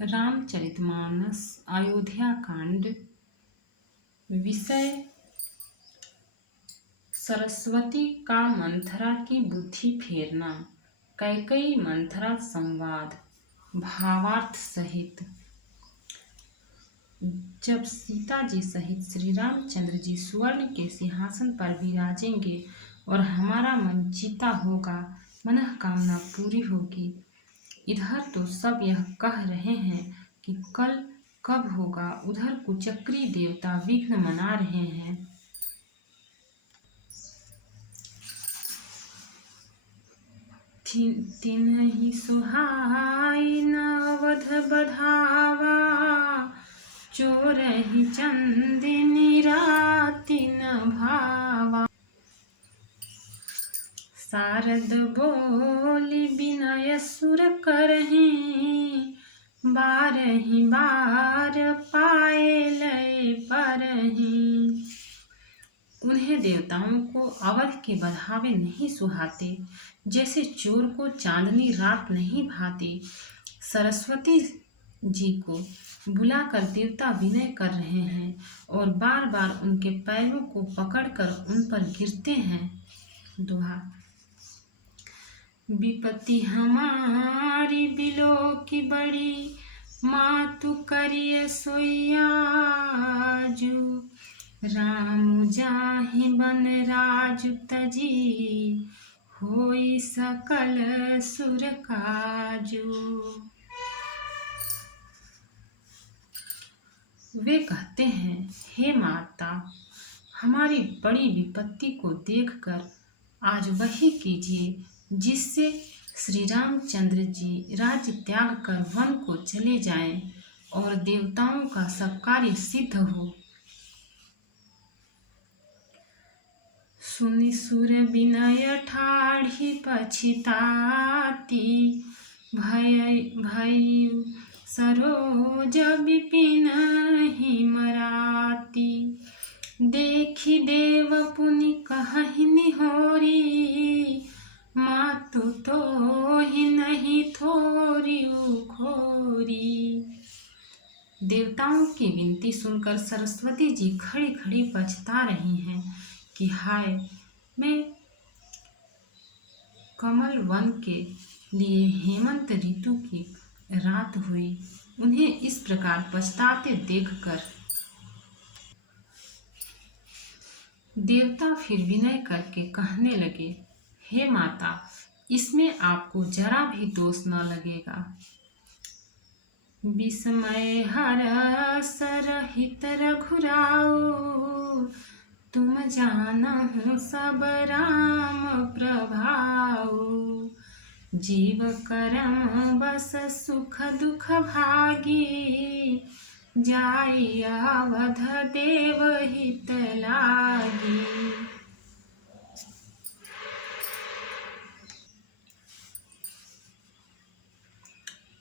रामचरितमानस अयोध्या कांड। विषय सरस्वती का मंथरा की बुद्धि फेरना। कैकेयी मंथरा संवाद। भावार्थ सहित। जब सीता जी सहित श्री रामचंद्र जी स्वर्ण के सिंहासन पर विराजेंगे और हमारा मन जीता होगा, मनोकामना पूरी होगी। इधर तो सब यह कह रहे हैं कि कल कब होगा, उधर कुचक्री देवता विघ्न मना रहे हैं। तिन्हि सुहाई न अवध बधावा, चोरहि चंदिनी राति न भावा। शारद बोली विनय सुर करहीं, बारहि बार पाए लय परहीं। उन्हें देवताओं को अवध के बधावे नहीं सुहाते, जैसे चोर को चांदनी रात नहीं भाती। सरस्वती जी को बुलाकर देवता विनय कर रहे हैं और बार बार उनके पैरों को पकड़कर उन पर गिरते हैं। दोहा। विपत्ति हमारी बिलो की बड़ी, मातु करिय सोइयाजू। राम जाहि बन राजु तजी, होई सकल सुर काजू। वे कहते हैं, हे माता, हमारी बड़ी विपत्ति को देखकर आज वही कीजिए जिससे श्री रामचंद्र जी राज्य त्याग कर वन को चले जाएं और देवताओं का सब कार्य सिद्ध हो। सुनि सुर विनय ठाढ़ी पछिताती, भयउ सरोज विपिन हिमराती। देखी देव पुनि कहहि निहोरी, मातु तोहि नहीं थोरी खोरी। देवताओं की विनती सुनकर सरस्वती जी खड़ी खड़ी पछता रही हैं कि हाय, मैं कमल वन के लिए हेमंत ऋतु की रात हुई। उन्हें इस प्रकार पछताते देखकर देवता फिर विनय करके कहने लगे, हे माता, इसमें आपको जरा भी दोष न लगेगा। विस्मय हरस रहित रघुराऊ, तुम जानहु सब राम प्रभाऊ। जीव करम बस सुख दुख भागी, जाई अवध देव हित लागी।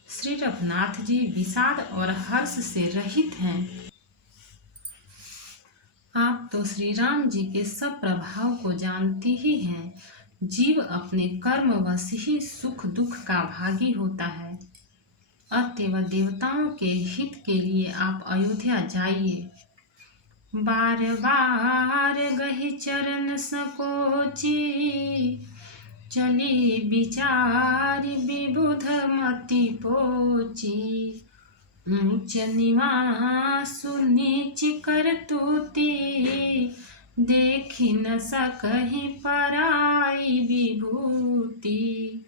श्री रघुनाथ जी विषाद और हर्ष से रहित हैं। आप तो श्री राम जी के सब प्रभाव को जानती ही हैं। जीव अपने कर्म वश ही सुख दुख का भागी होता है। अतएव देवताओं के हित के लिए आप अयोध्या जाइए। बार बार गहि चरण सकोची, चली विचारी विबुध मति पोची। ऊंच निवासु नीच करतूती, देखी न सकहि पराई विभूति।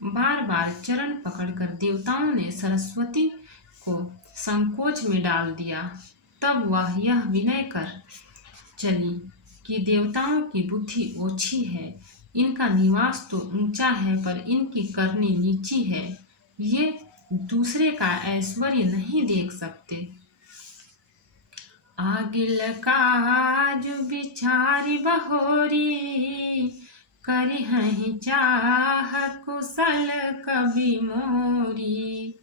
बार बार चरण पकड़कर देवताओं ने सरस्वती को संकोच में डाल दिया। तब वह यह विनय कर चली कि देवताओं की बुद्धि ओछी है, इनका निवास तो ऊंचा है पर इनकी करनी नीची है। ये दूसरे का ऐश्वर्य नहीं देख सकते। आगिल काज विचारी बहोरी, करिहहि चाह कुशल कवि मोरी।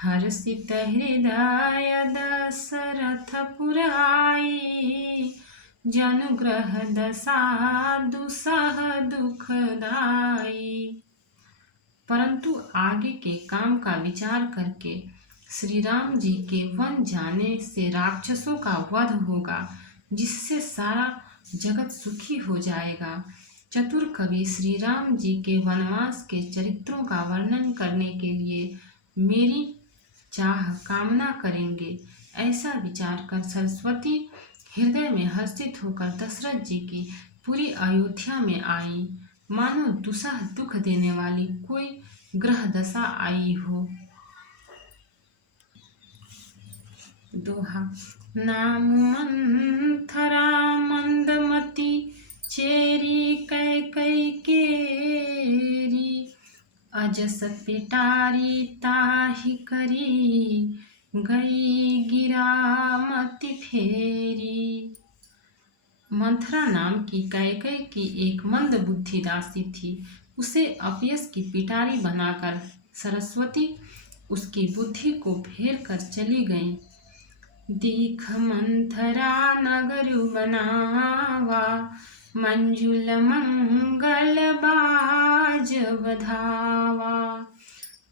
हर्षित हृदय दशरथ पुराई, जनुग्रह दशा दुसह दुखदाई। परंतु आगे के काम का विचार करके श्री राम जी के वन जाने से राक्षसों का वध होगा, जिससे सारा जगत सुखी हो जाएगा। चतुर कवि श्री राम जी के वनवास के चरित्रों का वर्णन करने के लिए मेरी चाह कामना करेंगे। ऐसा विचार कर सरस्वती हृदय में हर्षित होकर दशरथ जी की पूरी अयोध्या में आई, मानो दुसह दुख देने वाली कोई ग्रह दशा आई हो। दोहा। नाम मंथरा मंदमती, चेरी कैकई केरी, अजस पिटारी ताहि करी, गई गिरामति फेरी। मंथरा नाम की कैकई की एक मंद बुद्धि दासी थी। उसे अपयश की पिटारी बनाकर सरस्वती उसकी बुद्धि को फेर कर चली गईं। दीख मंथरा नगर बनावा, मंजुल मंगल बाज बधावा,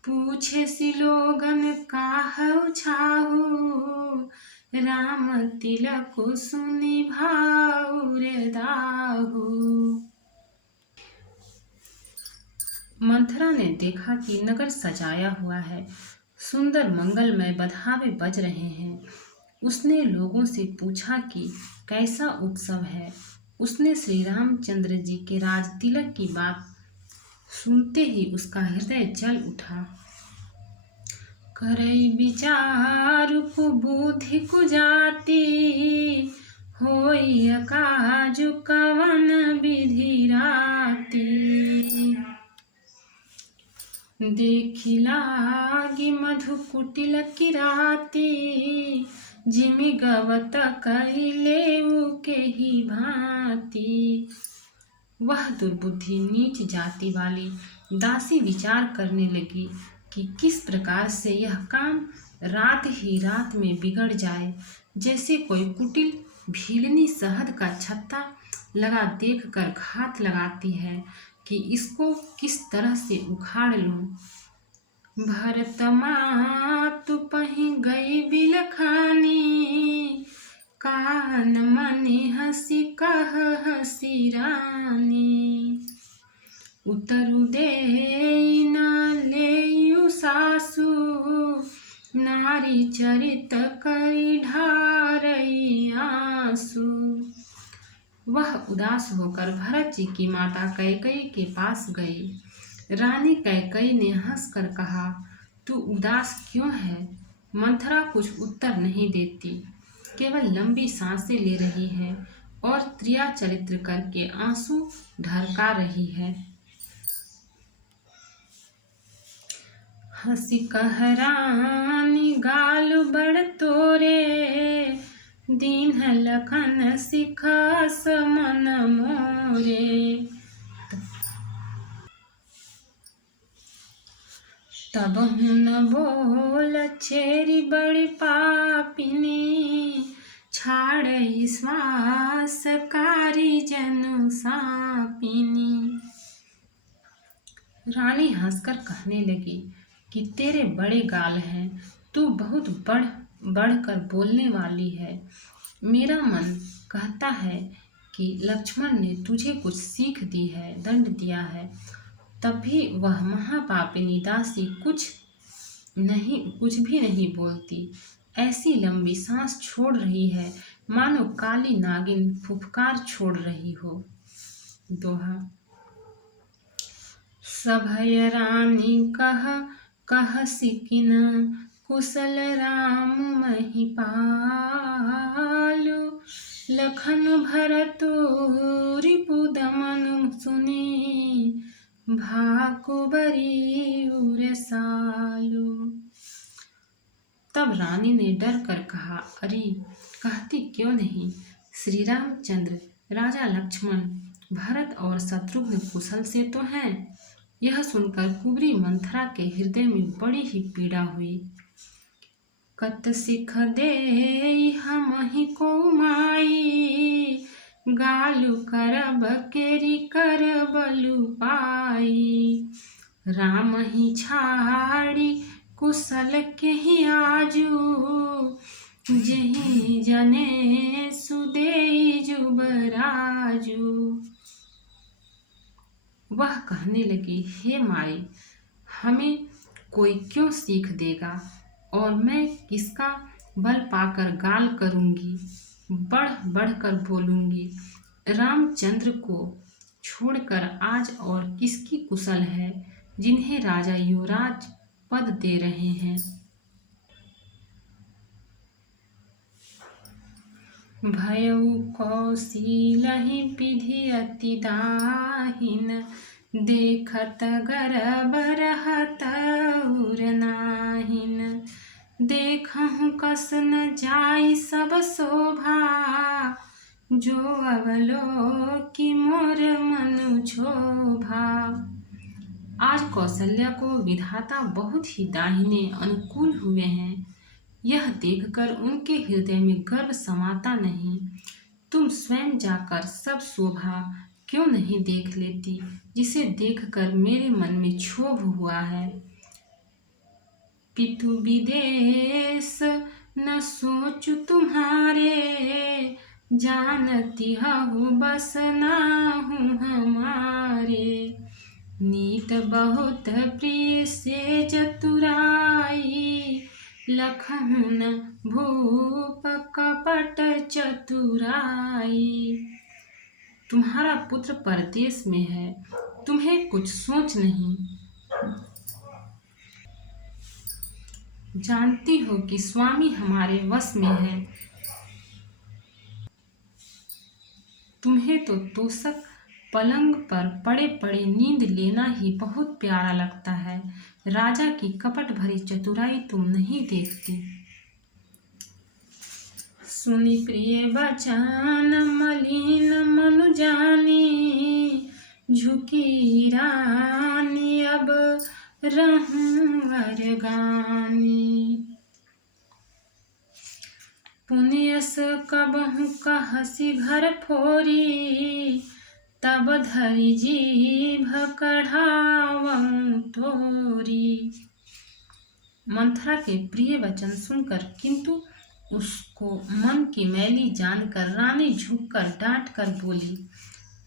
पूछे सिलोगन काहु छाहु, राम तिलक सुनि भाउ रे दाहु। मंथरा ने देखा कि नगर सजाया हुआ है, सुंदर मंगलमय बधावे बज रहे हैं। उसने लोगों से पूछा कि कैसा उत्सव है। उसने श्री रामचंद्र जी के राज तिलक की बात सुनते ही उसका हृदय जल उठा। करई विचार कुबुद्धि कुजाति, होई काज कवन विधि राति, देखी लागी मधु कुटिल किराती, जिमि गवत कैले के ही भांति। वह दुर्बुद्धि नीच जाति वाली दासी विचार करने लगी कि किस प्रकार से यह काम रात ही रात में बिगड़ जाए। जैसे कोई कुटिल भीलनी शहद का छत्ता लगा देखकर घात लगाती है कि इसको किस तरह से उखाड़ लूं। भरत मातु पहि गई बिलखानी, कान मनि हसी कह हसी रानी, उतरु देई न लेयु सासु, नारी चरित करी ढारई आंसू। वह उदास होकर भरत जी की माता कैकई के पास गई। रानी कैकई ने हंसकर कहा, तू उदास क्यों है? मंथरा कुछ उत्तर नहीं देती, केवल लंबी सांसें ले रही है और त्रिया चरित्र करके आंसू ढरका रही है। हंसी कह रानी गाल बड़ तोरे, दीन लखन सिखास मन मोरे, तब न बोल छेरी बड़ी पापिनी, छाड़ई श्वास कारी जनु सापिनी। रानी हंसकर कहने लगी कि तेरे बड़े गाल हैं, तू बहुत बढ़कर बोलने वाली है। मेरा मन कहता है कि लक्ष्मण ने तुझे कुछ सीख दी है, दंड दिया है। तब भी वह महापापिनी दासी कुछ भी नहीं बोलती, ऐसी लंबी सांस छोड़ रही है मानो काली नागिन फुफकार छोड़ रही हो। दोहा। सभय रानी कह सिकिन, कुशल राम महिपालु, लखन भरत रिपुदमन सुनी, भाकुबरी उरसालु। तब रानी ने डर कर कहा, अरे कहती क्यों नहीं? श्री रामचंद्र, राजा लक्ष्मण, भरत और शत्रुघ्न कुशल से तो हैं। यह सुनकर कुबरी मंथरा के हृदय में बड़ी ही पीड़ा हुई। कत सिख दे हम ही को माई, गालु करब केरी करबलु पाई, राम ही छाड़ी कुशल के ही आजू, जही जने सुदेई जुबराजू। वह कहने लगी, हे माई, हमें कोई क्यों सीख देगा, और मैं किसका बल पाकर गाल करूंगी, बढ़ बढ़ कर बोलूंगी। रामचंद्र को छोड़कर आज और किसकी कुशल है, जिन्हें राजा युवराज पद दे रहे हैं। भयउ कौशीलहि विधि अति दाहिन, देखत गर्भ रहत उर नाहिन। देखहु कस न जाई सब शोभा, जो अवलोकि मोर मनु क्षोभा। आज कौशल्या को विधाता बहुत ही दाहिने अनुकूल हुए हैं, यह देखकर उनके हृदय में गर्व समाता नहीं। तुम स्वयं जाकर सब शोभा क्यों नहीं देख लेती, जिसे देखकर मेरे मन में क्षोभ हुआ है। पितु विदेश न सोचु तुम्हारे, जानती हूँ बस नाहु हमारे। नीत बहुत प्रिय से चतुराई, लखहु न भूप कपट चतुराई। तुम्हारा पुत्र परदेश में है, तुम्हें कुछ सोच नहीं। जानती हो कि स्वामी हमारे वश में है। तुम्हें तो तोषक पलंग पर पड़े पड़े नींद लेना ही बहुत प्यारा लगता है। राजा की कपट भरी चतुराई तुम नहीं देखती। सुनि प्रिय बचन मलिन मनु जानी, झुकी रानी अब रहूं अरगानी। पुनियस कबहु कहसी घर फोरी, तब धरि जीभ कढ़ावं तोरी। मंथरा के प्रिय वचन सुनकर किंतु उसको मन की मैली जानकर रानी झुककर डांट कर बोली,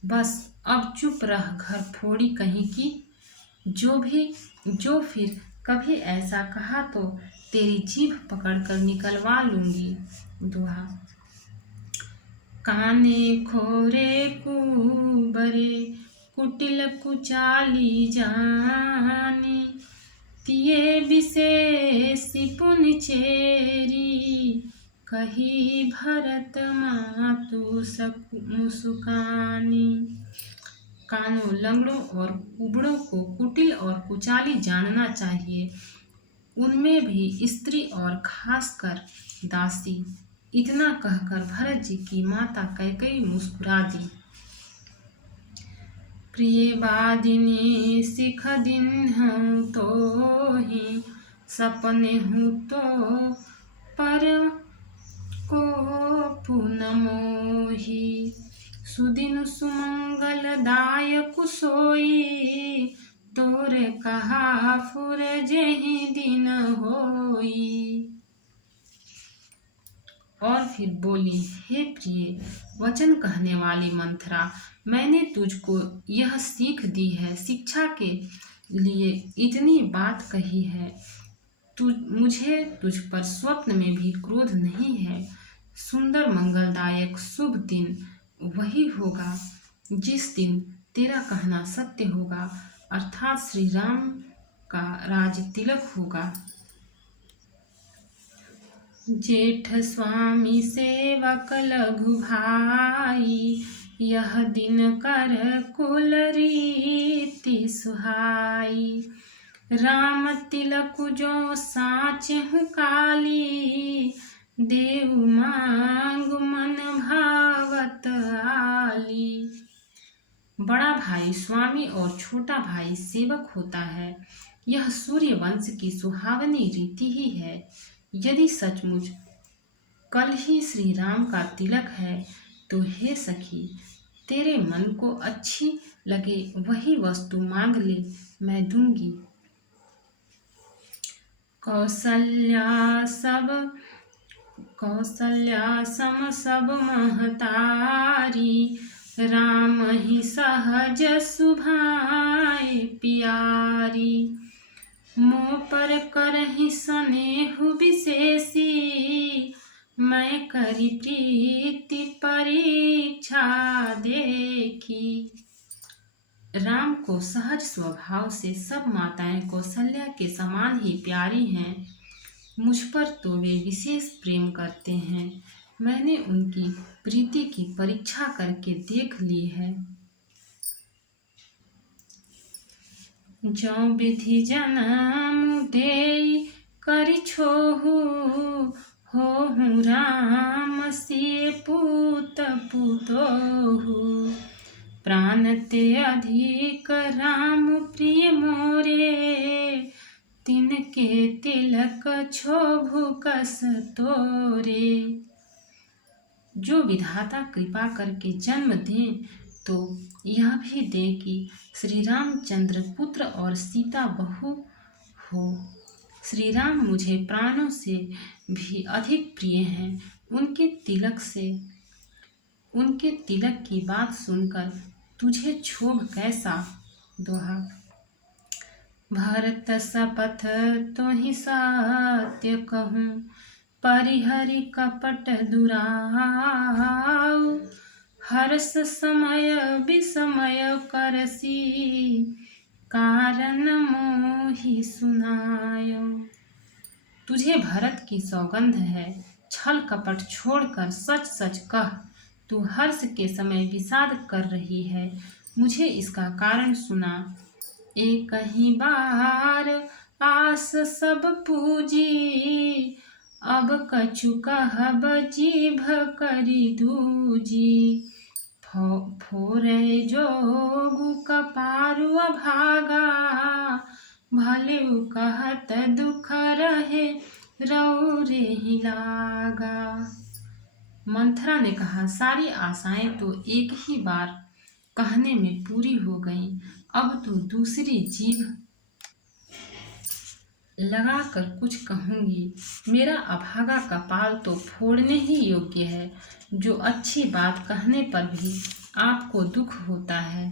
बस अब चुप रह घर फोड़ी कहीं की। जो फिर कभी ऐसा कहा तो तेरी जीभ पकड़कर निकलवा लूंगी। दोहा। काने खोरे कुबरे कुटिल कुचाली जानी, तिये विशेषि पुनि चेरी, कही भरत मातु मुसुकानी। कानों, लंगड़ों और कुबड़ों को कुटिल और कुचाली जानना चाहिए, उनमें भी स्त्री और खासकर दासी। इतना कहकर भरत जी की माता कैकेयी मुस्कुरा दी। प्रिय बादिनी सिख दिन हूँ तो ही, सपने हूँ तो पर को पुन मोही। सुदिन सुमंगल दायक सोई, तोरे कहा फुर जेहि दिन होई। और फिर बोली, हे प्रिय वचन कहने वाली मंथरा, मैंने तुझको यह सीख दी है, शिक्षा के लिए इतनी बात कही है। मुझे तुझ पर स्वप्न में भी क्रोध नहीं है। सुंदर मंगलदायक शुभ दिन वही होगा जिस दिन तेरा कहना सत्य होगा, अर्थात श्री राम का राज तिलक होगा। जेठ स्वामी सेवक लघु भाई, यह दिन कर कुल रीति सुहाई। राम तिलक जो साच हूँ काली, देव मांग मन भावत आली। बड़ा भाई स्वामी और छोटा भाई सेवक होता है, यह सूर्य वंश की सुहावनी रीति ही है। यदि सचमुच कल ही श्री राम का तिलक है तो हे सखी, तेरे मन को अच्छी लगे वही वस्तु मांग ले, मैं दूंगी। कौशल्या सम सब महतारी, राम ही सहज सुभाए प्यारी। मोह पर करहि स्नेहु विशेषी, मैं करी प्रीति परीक्षा देखी। राम को सहज स्वभाव से सब माताएं कौशल्या के समान ही प्यारी हैं। मुझ पर तो वे विशेष प्रेम करते हैं। मैंने उनकी प्रीति की परीक्षा करके देख ली है। जौ विधि जनम देई करि छोहु, होहु राम सिय पूत पुतोहु। प्राण ते अधिक राम प्रिय मोरे, तिनके तिलक क्षोभु कस तोरे। जो विधाता कृपा करके जन्म दें तो यह भी दे कि श्री रामचंद्र पुत्र और सीता बहू हो। श्री राम मुझे प्राणों से भी अधिक प्रिय हैं। उनके तिलक की बात सुनकर तुझे क्षोभ कैसा। दोहा। भरत शपथ तोहि सत्य कहूँ, परिहरि कपट दुराऊ। हर्ष समय विस्मय करसी, कारण मोहि सुनायो। तुझे भरत की सौगंध है, छल कपट छोड़कर सच सच कह। तू हर्ष के समय विषाद कर रही है, मुझे इसका कारण सुना। एक ही बार आस सब पूजी, अब कछु कहब जीभ करी दूजी। फोरे जोगु कपारु अभागा, भले कहत दुख रहे रौरे ही लागा। मंथरा ने कहा, सारी आशाएं तो एक ही बार कहने में पूरी हो गईं, अब तो दूसरी जीभ लगाकर कुछ कहूंगी। मेरा अभागा कपाल तो फोड़ने ही योग्य है, जो अच्छी बात कहने पर भी आपको दुख होता है।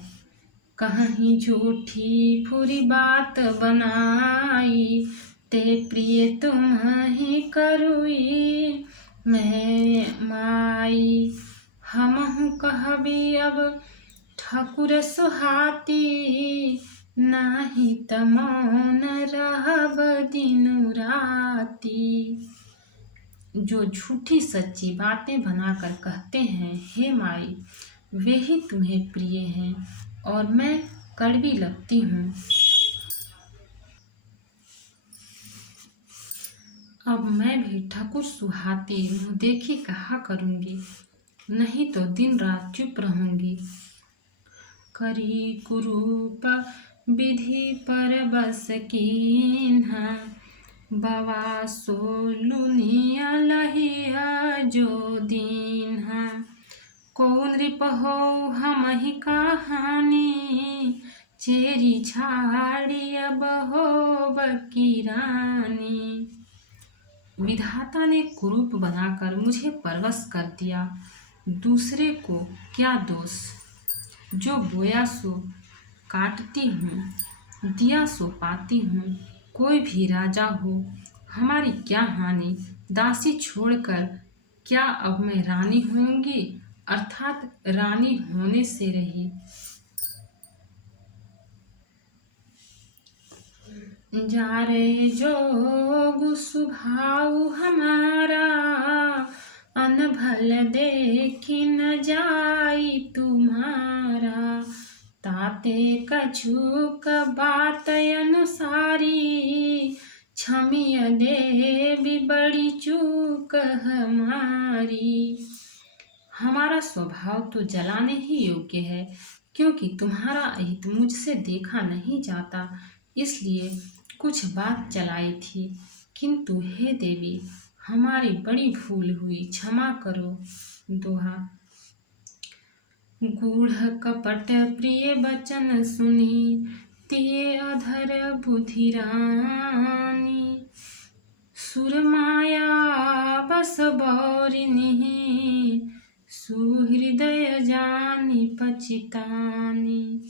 कहीं झूठी फुरी बात बनाई, ते प्रिय तुम ही करुई मैं माई। हमहु कहबी अब ठाकुर सुहाती, नाही त मौन रहब दिनु राती। जो झूठी सच्ची बातें बनाकर कहते हैं, हे माई, वे ही तुम्हें प्रिय हैं और मैं कड़वी लगती हूँ। अब मैं भी ठाकुर सुहाती मुँह देखी कहा करूँगी, नहीं तो दिन रात चुप रहूँगी। करी कुरूप विधि पर बस कीन्हा, बवा सोलुनिया लहिया जो दीन्हा। कौन नृप हो हम ही कहानी, चेरी छाड़ी अब हो बकी रानी। विधाता ने कुरूप बनाकर मुझे परवश कर दिया, दूसरे को क्या दोष। जो बोया सो काटती हूँ, दिया सो पाती हूँ। कोई भी राजा हो, हमारी क्या हानि। दासी छोड़कर क्या अब मैं रानी होंगी, अर्थात रानी होने से रही। जारे जोगु सुभाऊ हमारा, अनभल देखी न जाई तुम्हारा। ताते कछुक बात अनुसारी, क्षमिय देवी बड़ी चूक हमारी। हमारा स्वभाव तो जलाने ही योग्य है, क्योंकि तुम्हारा अहित मुझसे देखा नहीं जाता, इसलिए कुछ बात चलाई थी। किंतु हे देवी, हमारी बड़ी भूल हुई, क्षमा करो। दोहा। गूढ़ कपट प्रिय बचन सुनी, तिये अधर बुद्धि रानी। सुरमाया बस बौरिनिहि, सुहृदय जानी पचितानी।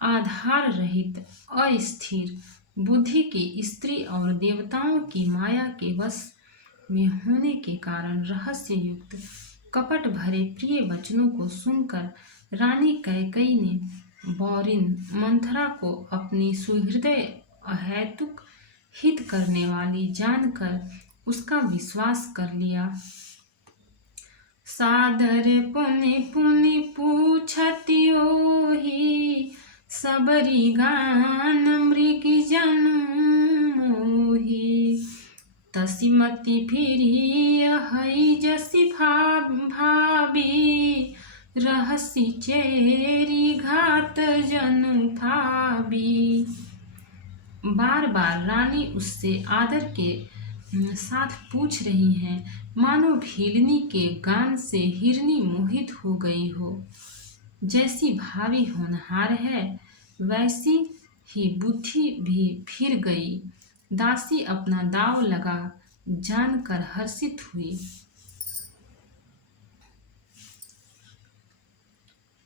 आधार रहित, अस्थिर बुद्धि की स्त्री और देवताओं की माया के वश में होने के कारण रहस्य युक्त कपट भरे प्रिय वचनों को सुनकर रानी कैकेयी ने बौरिन मंथरा को अपनी सुहृदय अहैतुक हित करने वाली जानकर उसका विश्वास कर लिया। सादर पुनि पुनि पूछति ओहि, सबरी गान मृग जनु मोहि। तसी मति फिरी हई जसी भाभी, रहसी चेरी घात जनु भाभी। बार बार रानी उससे आदर के साथ पूछ रही हैं, मानो भीलनी के गान से हिरनी मोहित हो गई हो। जैसी भावी होनहार है, वैसी ही बुद्धि भी फिर गई। दासी अपना दाव लगा जानकर हर्षित हुई।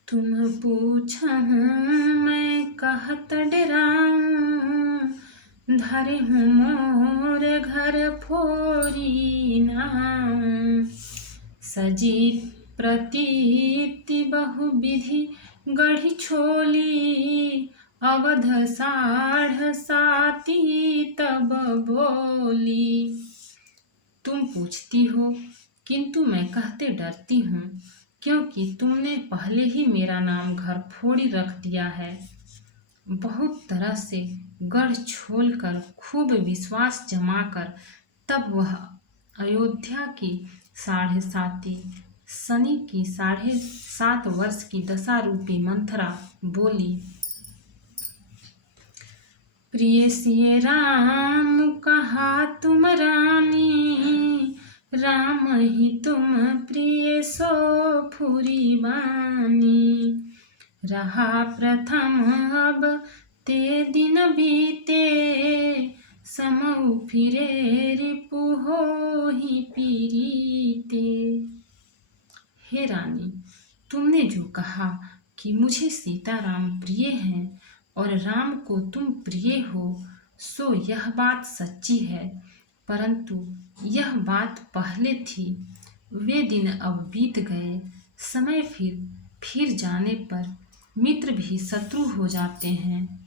तुम पूछहूँ मैं कहत डराऊँ, धरे हूँ मोर घर फोरी नाऊँ। सजी प्रतीति बहुविधि गढ़ी छोली, अवध साढ़ साती तब बोली। तुम पूछती हो किंतु मैं कहते डरती हूँ, क्योंकि तुमने पहले ही मेरा नाम घर फोड़ी रख दिया है। बहुत तरह से गढ़ छोल कर खूब विश्वास जमाकर तब वह अयोध्या की 7.5 शनि की 7.5 वर्ष की दशा रूपी मंथरा बोली। प्रिय सिय राम कहा तुम रानी, राम ही तुम प्रिय सो फुरी बानी। रहा प्रथम अब ते दिन बीते, समऊ फिरे रिपु होहि पीरीते। हे रानी, तुमने जो कहा कि मुझे सीताराम प्रिय हैं और राम को तुम प्रिय हो, सो यह बात सच्ची है, परंतु यह बात पहले थी। वे दिन अब बीत गए। समय फिर जाने पर मित्र भी शत्रु हो जाते हैं।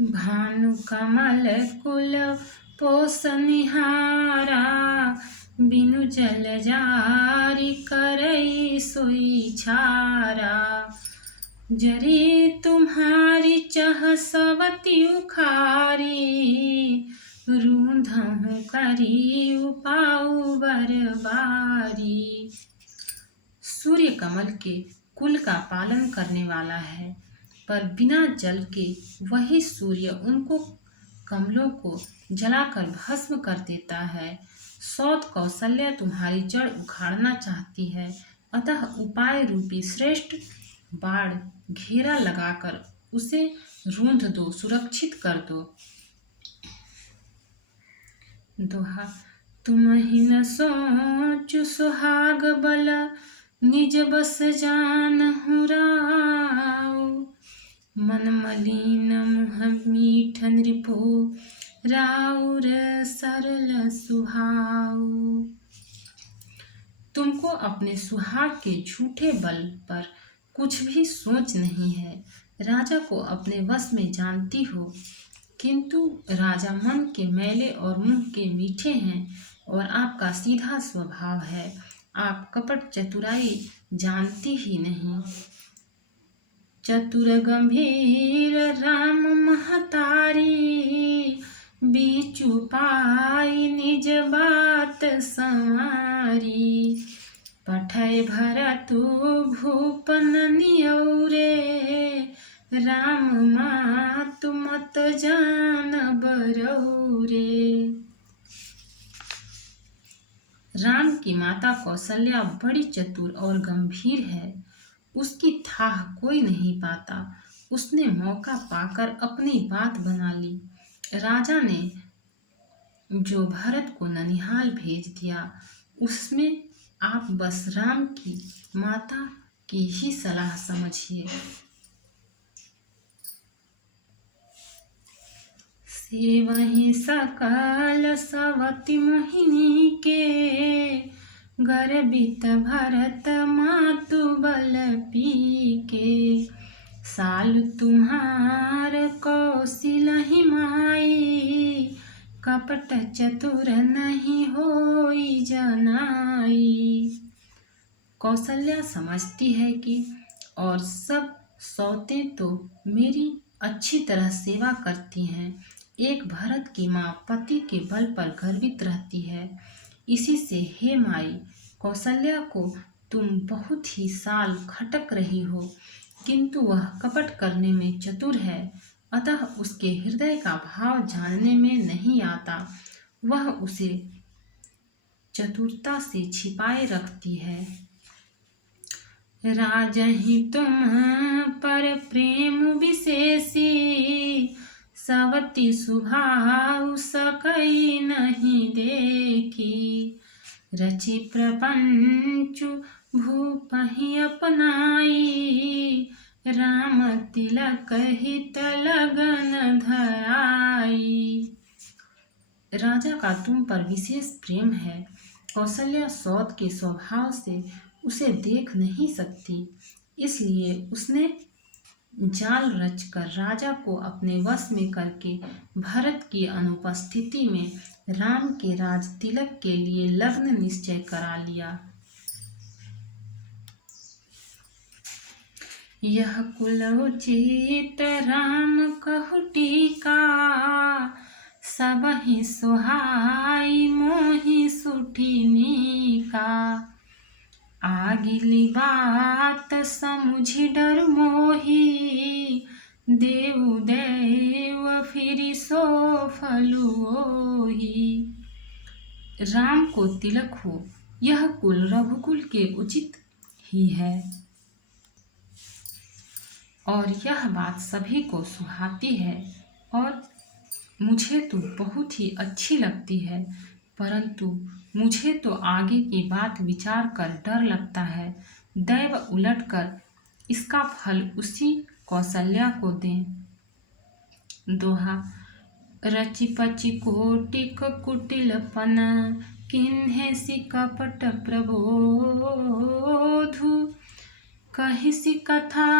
भानु कमल कुल पोष निहारा, बिनु जल जारी करई सोई छारा। जरी तुम्हारी चह सवती उखारी, रूंधहु करी उपाऊ बरबारी। सूर्य कमल के कुल का पालन करने वाला है, पर बिना जल के वही सूर्य उनको कमलों को जलाकर भस्म कर देता है। सौत कौशल्या तुम्हारी जड़ उखाड़ना चाहती है, अतः उपाय रूपी श्रेष्ठ बाण घेरा लगाकर उसे रूंध दो, सुरक्षित कर दो। दोहा। तुम ही न सोचु सुहाग बल, निज बस जानहु राऊ। मन मलिन मुह मीठ नृपो, राउर सरल सुहाऊ। तुमको अपने सुहाग के झूठे बल पर कुछ भी सोच नहीं है। राजा को अपने वश में जानती हो, किंतु राजा मन के मैले और मुंह के मीठे हैं और आपका सीधा स्वभाव है। आप कपट चतुराई जानती ही नहीं। चतुर गंभीर राम महतारी, बीचु पाई निज बात संवारी। पठय भरतु भूपन नियौरे, राम मातु मत जान बरौरे। राम की माता कौशल्या बड़ी चतुर और गंभीर है। उसकी थाह कोई नहीं पाता। उसने मौका पाकर अपनी बात बना ली। राजा ने जो भरत को ननिहाल भेज दिया, उसमें आप बस राम की माता की ही सलाह समझिए। सेवहि सकल सवति मोहिनी के, गर्वित भरत मातु बल पीके। साल तुम्हार कौशलहि माई, कपट चतुर नहीं होई जनाई। कौशल्या समझती है कि और सब सौतें तो मेरी अच्छी तरह सेवा करती हैं। एक भरत की माँ पति के बल पर गर्वित रहती है। इसी से हे माई कौशल्या को तुम बहुत ही साल खटक रही हो, किंतु वह कपट करने में चतुर है, अतः उसके हृदय का भाव जानने में नहीं आता। वह उसे चतुरता से छिपाए रखती है। राजहि तुम पर प्रेम विशेषी, सवति स्वभाव सकई नहीं देखी। रचि प्रपंचु भूपहि अपनाई, राम तिलक हित लगन धराई। राजा का तुम पर विशेष प्रेम है। कौशल्या सौत के स्वभाव से उसे देख नहीं सकती, इसलिए उसने जाल रचकर राजा को अपने वश में करके भरत की अनुपस्थिति में राम के राज तिलक के लिए लग्न निश्चय करा लिया। यह कुलोचित राम कहु टीका, सबहि सोहाई मोहि सुठिनी का। आगिली बात समुझि डर मोही, देव देव फिर सो फलु ओही। राम को तिलक हो, यह कुल रघुकुल के उचित ही है और यह बात सभी को सुहाती है और मुझे तो बहुत ही अच्छी लगती है, परंतु मुझे तो आगे की बात विचार कर डर लगता है। दैव उलटकर इसका फल उसी कौशल्या को दें। दोहा। रचि पचि कोटिक कुटिलपन, किन्हे सि कपट प्रबोधु। कहिसि कथा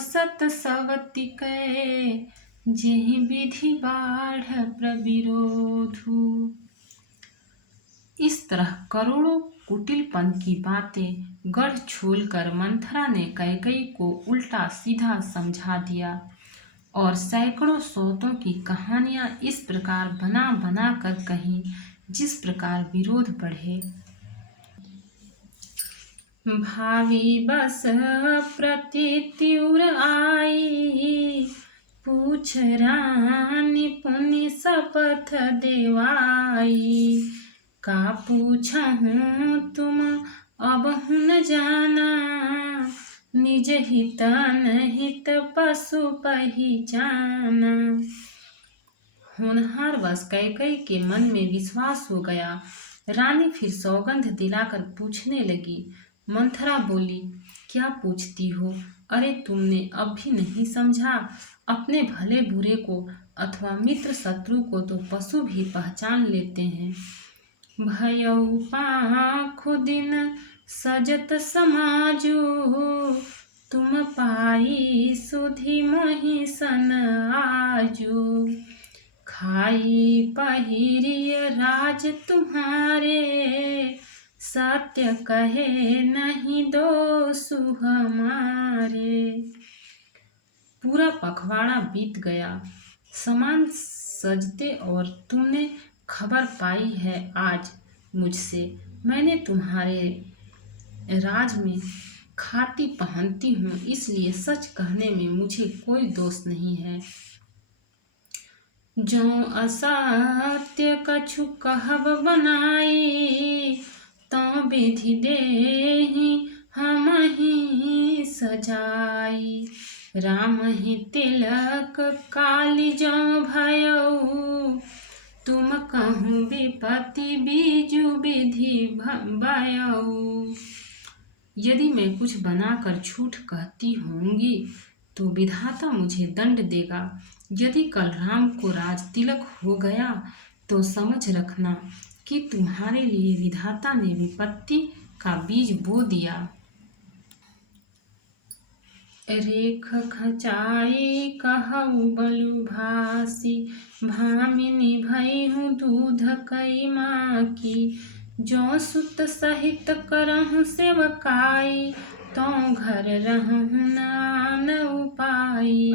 सत सवति कै, जेहि विधि बाढ़ प्रविरोधु। इस तरह करोड़ों कुटिलपन की बातें गढ़ छोलकर मंथरा ने कैकेयी को उल्टा सीधा समझा दिया और सैकड़ों सौतों की कहानियां इस प्रकार बना बना कर कही जिस प्रकार विरोध बढ़े। भावी बस प्रतित्युर आई, पूछ रानी पुनि शपथ देवाई। का पूछहूँ तुम अब न जाना, निज हित अनहित पशु पहिचाना। होनहार वश कैकेयी के मन में विश्वास हो गया। रानी फिर सौगंध दिलाकर पूछने लगी। मंथरा बोली, क्या पूछती हो? अरे तुमने अब भी नहीं समझा? अपने भले बुरे को अथवा मित्र शत्रु को तो पशु भी पहचान लेते हैं। भयउ पाखु दिन सजत समाजु, तुम पाई सुधि मोहि सन आजू। खाई पहिरिय राज तुम्हारे, सत्य कहे नहीं दोषु हमारे। पूरा पखवाड़ा बीत गया, समान सजते और तुमने खबर पाई है आज मुझसे। मैंने तुम्हारे राज में खाती पहनती हूँ, इसलिए सच कहने में मुझे कोई दोष नहीं है। जो असत्य कछु कहब बनाई, तो विधि देहि हमहि सजाई। राम ही तिलक काली जो भयऊ, तुम कहूँ विपत्ति बीजु विधि भयऊ। यदि मैं कुछ बनाकर झूठ कहती होंगी तो विधाता मुझे दंड देगा। यदि कल राम को राज तिलक हो गया तो समझ रखना कि तुम्हारे लिए विधाता ने विपत्ति का बीज बो दिया। रेख खचाई कहऊ बलु भासी, भामिनी भयहु दूध कई माँ की। जो सुत सहित करहु सेवकाई, तो घर रहूँ नान उपाई।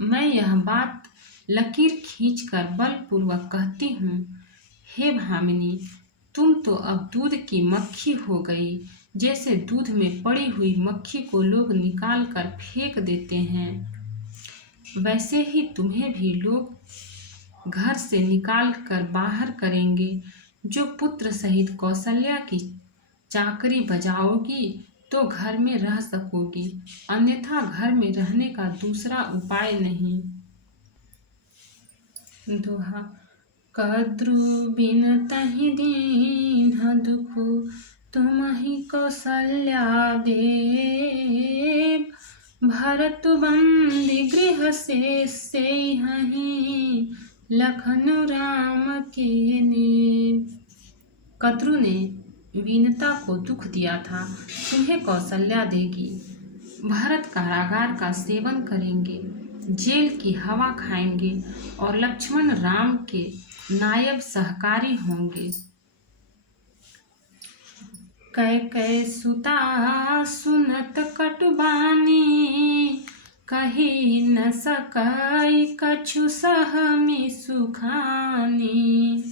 मैं यह बात लकीर खींचकर बलपूर्वक कहती हूँ। हे भामिनी, तुम तो अब दूध की मक्खी हो गई। जैसे दूध में पड़ी हुई मक्खी को लोग निकाल कर फेंक देते हैं, वैसे ही तुम्हें भी लोग घर से निकाल कर बाहर करेंगे। जो पुत्र सहित कौशल्या की चाकरी बजाओगी तो घर में रह सकोगी, अन्यथा घर में रहने का दूसरा उपाय नहीं। दोहा। कद्रु बिन तहि दीन्ह दुखु, तुमहि कौशल्या देव। भरत बंदी गृह से हहीं, लखनु राम के नेम। कद्रु ने वीनता को दुख दिया था, तुम्हें कौशल्या देगी। भरत कारागार का सेवन करेंगे, जेल की हवा खाएंगे और लक्ष्मण राम के नायब सहकारी होंगे। कैकय सुता सुनत कटुबानी, कही न सकई कछु सहमि सुखानी।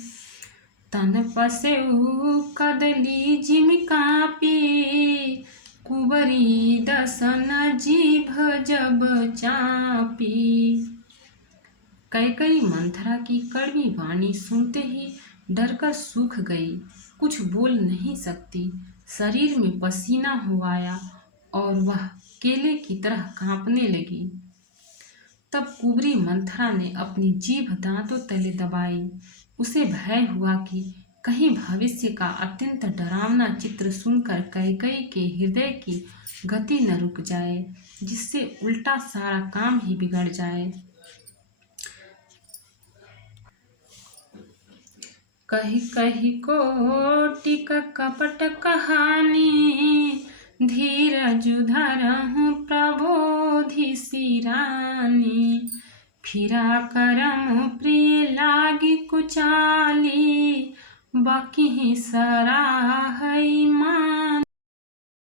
तन पसेउ कदली जिमि कापी, कुबरी दसन जीभ जब चापी। कैकई मंथरा की कड़वी वाणी सुनते ही डरकर सूख गई, कुछ बोल नहीं सकती। शरीर में पसीना हो आया और वह केले की तरह कांपने लगी। तब कुबरी मंथरा ने अपनी जीभ दांतों तले दबाई। उसे भय हुआ कि कहीं भविष्य का अत्यंत डरावना चित्र सुनकर कैकई के हृदय की गति न रुक जाए, जिससे उल्टा सारा काम ही बिगड़ जाए। कही कही कोटिक कपट कहानी, धीरज धरहु प्रबोधि सिरानी। फिरा करम प्रिय लागी कुचाली, बकिहि सराहई